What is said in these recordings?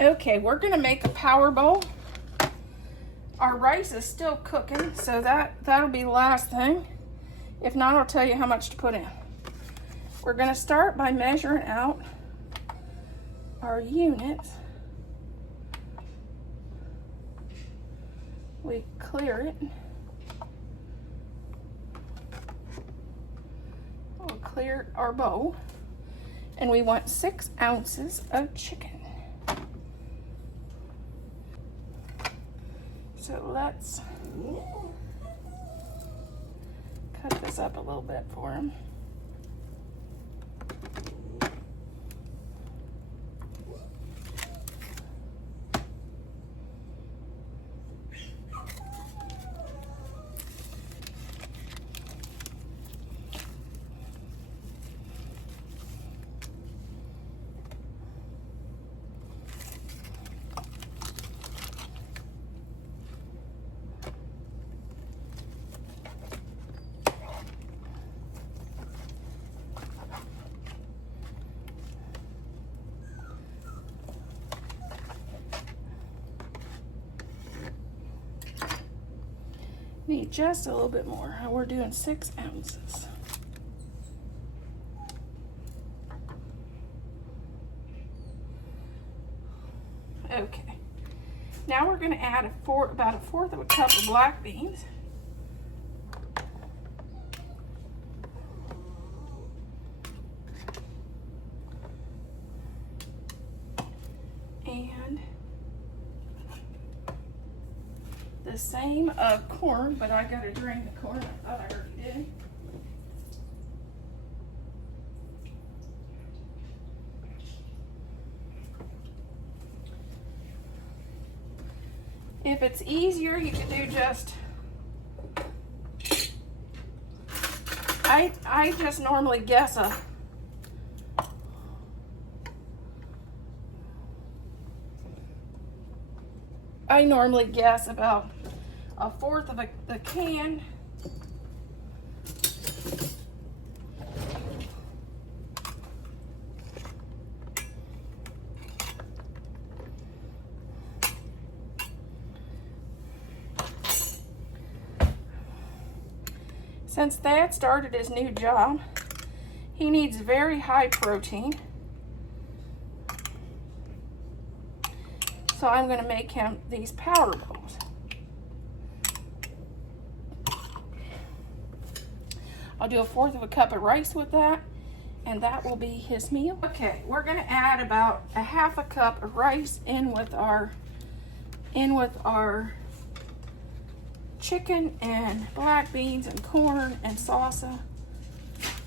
Okay, we're gonna make a power bowl. Our rice is still cooking, so that'll be the last thing. If not, I'll tell you how much to put in. We're gonna start by measuring out our units. We clear it. We'll clear our bowl. And we want 6 ounces of chicken. So let's cut this up a little bit for him. Need just a little bit more. We're doing 6 ounces. Okay. Now we're going to add about a fourth of a cup of black beans. And the same of corn, but I gotta drain the corn. I thought I already did. If it's easier, you can do just, I just normally guess about a fourth of the can. Since Thad started his new job, he needs very high protein. So I'm going to make him these power bowls. I'll do a fourth of a cup of rice with that, and that will be his meal. Okay, we're going to add about a half a cup of rice in with our chicken and black beans and corn and salsa,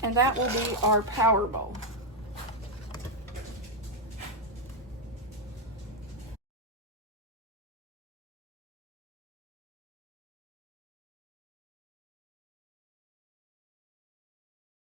and that will be our power bowl.